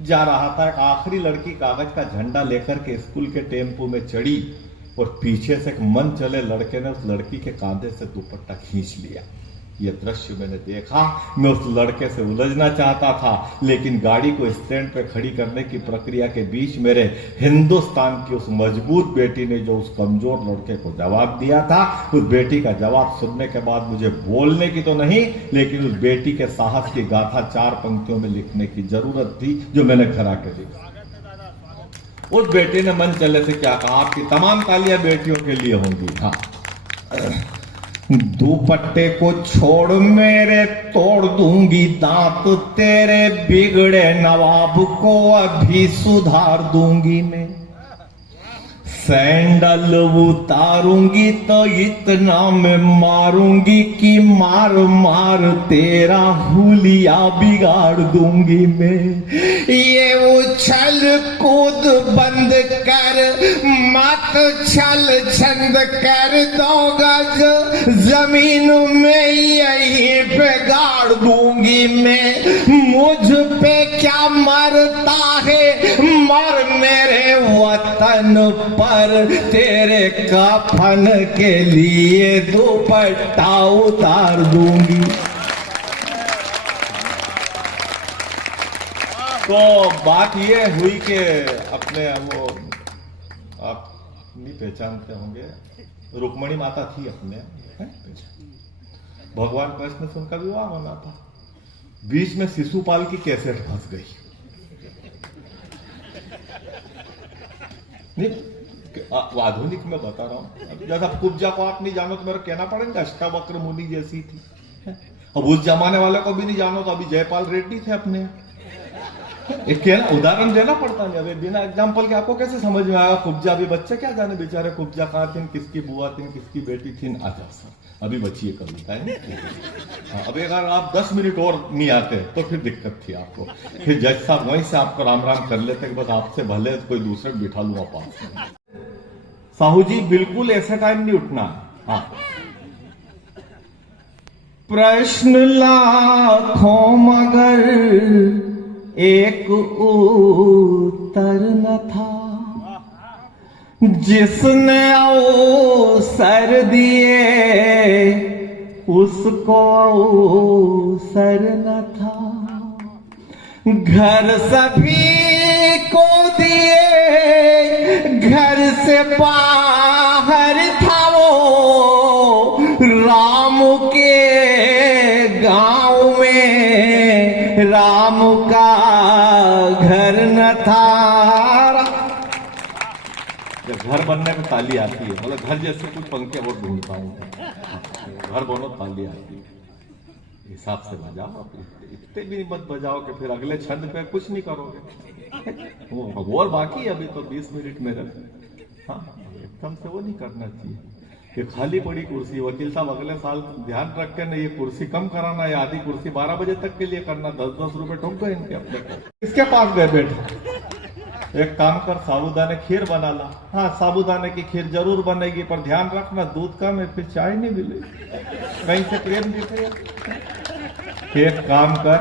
जा रहा था, एक आखिरी लड़की कागज का झंडा लेकर के स्कूल के टेम्पो में चढ़ी और पीछे से एक मन चले लड़के ने उस लड़की के कांधे से दुपट्टा खींच लिया। यह दृश्य मैंने देखा। मैं उस लड़के से उलझना चाहता था, लेकिन गाड़ी को स्टैंड पे खड़ी करने की प्रक्रिया के बीच मेरे हिंदुस्तान की उस मजबूत बेटी ने जो उस कमजोर लड़के को जवाब दिया था, उस बेटी का जवाब सुनने के बाद मुझे बोलने की तो नहीं, लेकिन उस बेटी के साहस की गाथा 4 पंक्तियों में लिखने की जरूरत थी, जो मैंने खरा के लिखा। उस बेटी ने मन चले से क्या कहा, आपकी तमाम तालियां बेटियों के लिए होंगी। हाँ, दुपट्टे को छोड़ मेरे, तोड़ दूंगी दांत तेरे, बिगड़े नवाब को अभी सुधार दूंगी मैं। सैंडल उतारूंगी तो इतना मैं मारूंगी कि मार मार तेरा हुलिया बिगाड़ दूंगी मैं। ये उछल कूद बंद कर, मत छल छंद कर, 2 गज जमीन में यहीं पे गाड़ दूंगी मैं। मुझ पे क्या मरता है, मर मेरे वतन पर, तेरे कफन के लिए दुपट्टा उतार दूंगी। तो बात ये हुई कि अपने वो आप नहीं पहचानते होंगे, रुक्मणी माता थी अपने, भगवान कृष्ण से उनका विवाह होना था। बीच में शिशुपाल की कैसेट फंस गई। नहीं, आधुनिक में बता रहा हूं। जैसा कुब्जा को आप नहीं जानो तो मेरा कहना पड़ेगा, अष्टावक्र मुनि जैसी थी। अब उस जमाने वाले को भी नहीं जानो तो अभी जयपाल रेड्डी थे अपने। एक कहना उदाहरण देना पड़ता नहीं, अभी बिना एग्जाम्पल के आपको कैसे समझ में आएगा। कुब्जा भी बच्चे क्या जाने बेचारे कुब्जा कहाँ थी, किसकी बुआ थी, किसकी बेटी थी। आ जाओ सर, अभी बचिए कविता है। अभी अगर आप 10 मिनट और नहीं आते तो फिर दिक्कत थी आपको। फिर जज साहब वहीं से आपको राम राम कर लेते कि बस आपसे भले कोई दूसरे बिठा लूंगा पास। साहू जी बिल्कुल ऐसा टाइम नहीं उठना। हाँ, प्रश्न लाखों मगर एक उत्तर न था, जिसने अवसर दिए उसको अवसर न था। घर सभी को दिए, घर से बाहर था वो, राम के गांव में राम का घर न था। जब घर बनने में ताली आती है, मतलब घर जैसे कुछ पंखे और ढूंढता हूँ, घर बनो ताली आती है, हिसाब से बजाओ। इतने भी मत बजाओ कि फिर अगले छंद पे कुछ नहीं करोगे। वो और बाकी अभी तो 20 मिनट में रहे। हाँ, एकदम से वो नहीं करना चाहिए। ये खाली पड़ी कुर्सी, वकील साहब अगले साल ध्यान रख के ना ये कुर्सी कम कराना, या आधी कुर्सी 12 बजे तक के लिए करना। 10-10 रुपए ठोक गए इनके अपने। किसके पास गए बेटे, एक काम कर, साबूदाने खीर बना ला। हाँ, साबूदाने की खीर जरूर बनेगी, पर ध्यान रखना दूध कम है, फिर चाय नहीं मिलेगी। कहीं से प्रेम दिखेगा। एक काम कर,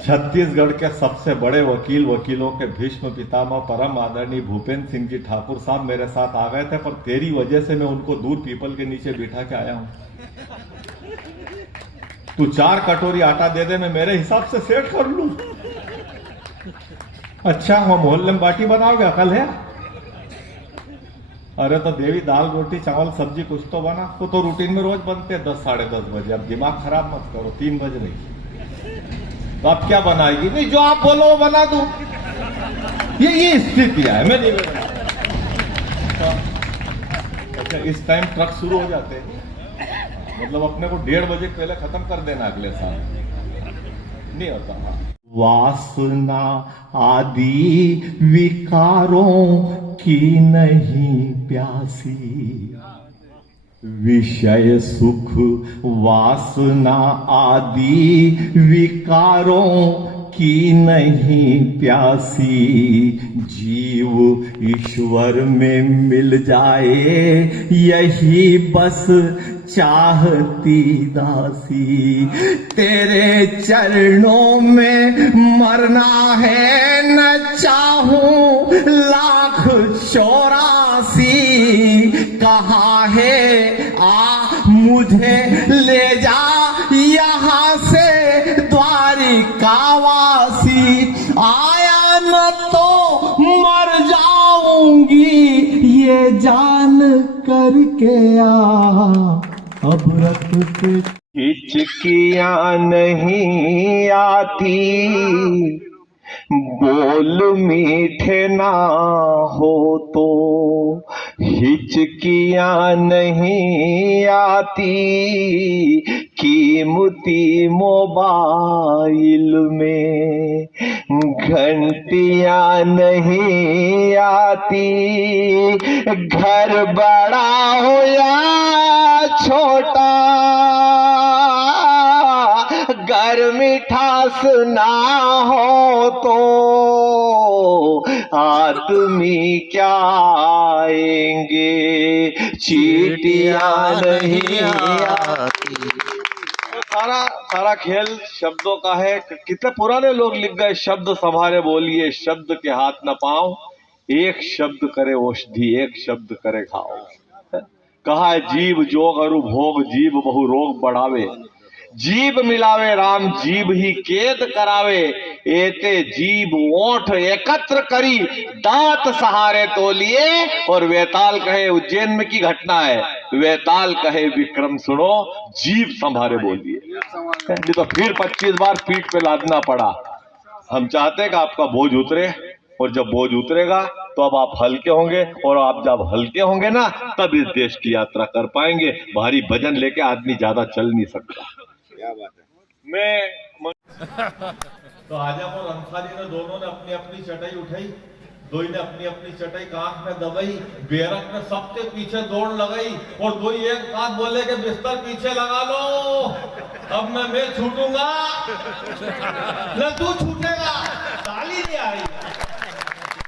छत्तीसगढ़ के सबसे बड़े वकीलों के भीष्म पितामह परम आदरणीय भूपेंद्र सिंह जी ठाकुर साहब मेरे साथ आ गए थे, पर तेरी वजह से मैं उनको दूर पीपल के नीचे बिठा के आया हूं। तू 4 कटोरी आटा दे दे, मैं मेरे हिसाब से सेट कर लूं। अच्छा, हम मोहल्ले में बाटी बनाओगे, अकल है? अरे तो देवी दाल रोटी चावल सब्जी कुछ तो बना। तो रूटीन में रोज बनते हैं 10-साढ़े 10 बजे। अब दिमाग खराब मत करो, 3 बज रही तो आप क्या बनाएगी? नहीं, जो आप बोलो वो बना दूं। ये स्थितियां है। मैं नहीं बना। अच्छा, इस टाइम ट्रक शुरू हो जाते हैं, मतलब अपने को 1:30 बजे पहले खत्म कर देना अगले साल। नहीं होता। वासना आदि विकारों की नहीं प्यासी, विषय सुख वासना आदि विकारों की नहीं प्यासी। जीव ईश्वर में मिल जाए यही बस चाहती दासी। तेरे चरणों में मरना है आया न तो मर जाऊंगी ये जान करके आ, अब रख पे हिचकियां नहीं आती, बोल मीठे ना हो तो। हिचकियां नहीं आती, कीमती मोबाइल में घंटियां नहीं आती। घर बड़ा हो या छोटा, घर मिठास ना हो तो आदमी क्या आएंगे, चीटियां नहीं आती। सारा सारा खेल शब्दों का है। कितने पुराने लोग लिख गए, शब्द संभाले बोलिए, शब्द के हाथ न पाओ, एक शब्द करे औषधि, एक शब्द करे घाव। कहा है जीव जोग अरु भोग, जीव बहु रोग बढ़ावे। जीव मिलावे राम, जीव ही केद करावे। एते जीव ओठ एकत्र करी, दांत सहारे तो लिए। और वेताल कहे, उज्जैन में की घटना है, वेताल कहे विक्रम सुनो, जीव संभारे बोलिए। नहीं तो फिर 25 बार पीठ पे लादना पड़ा। हम चाहते हैं कि आपका बोझ उतरे, और जब बोझ उतरेगा तो अब आप हल्के होंगे, और आप जब हल्के होंगे ना, तब इस देश की यात्रा कर पाएंगे। भारी वजन लेके आदमी ज्यादा चल नहीं सकता। क्या बात है। मैं तो आजम और अंसारी ने दोनों ने अपनी अपनी चटाई उठाई, दोई ने अपनी अपनी चटाई कांख में दबाई, बेरक ने सबके पीछे दौड़ लगाई, और दोई एक साथ बोले कि बिस्तर पीछे लगा लो, अब मैं छूटूंगा न तू छूटेगा। ताली नहीं आई।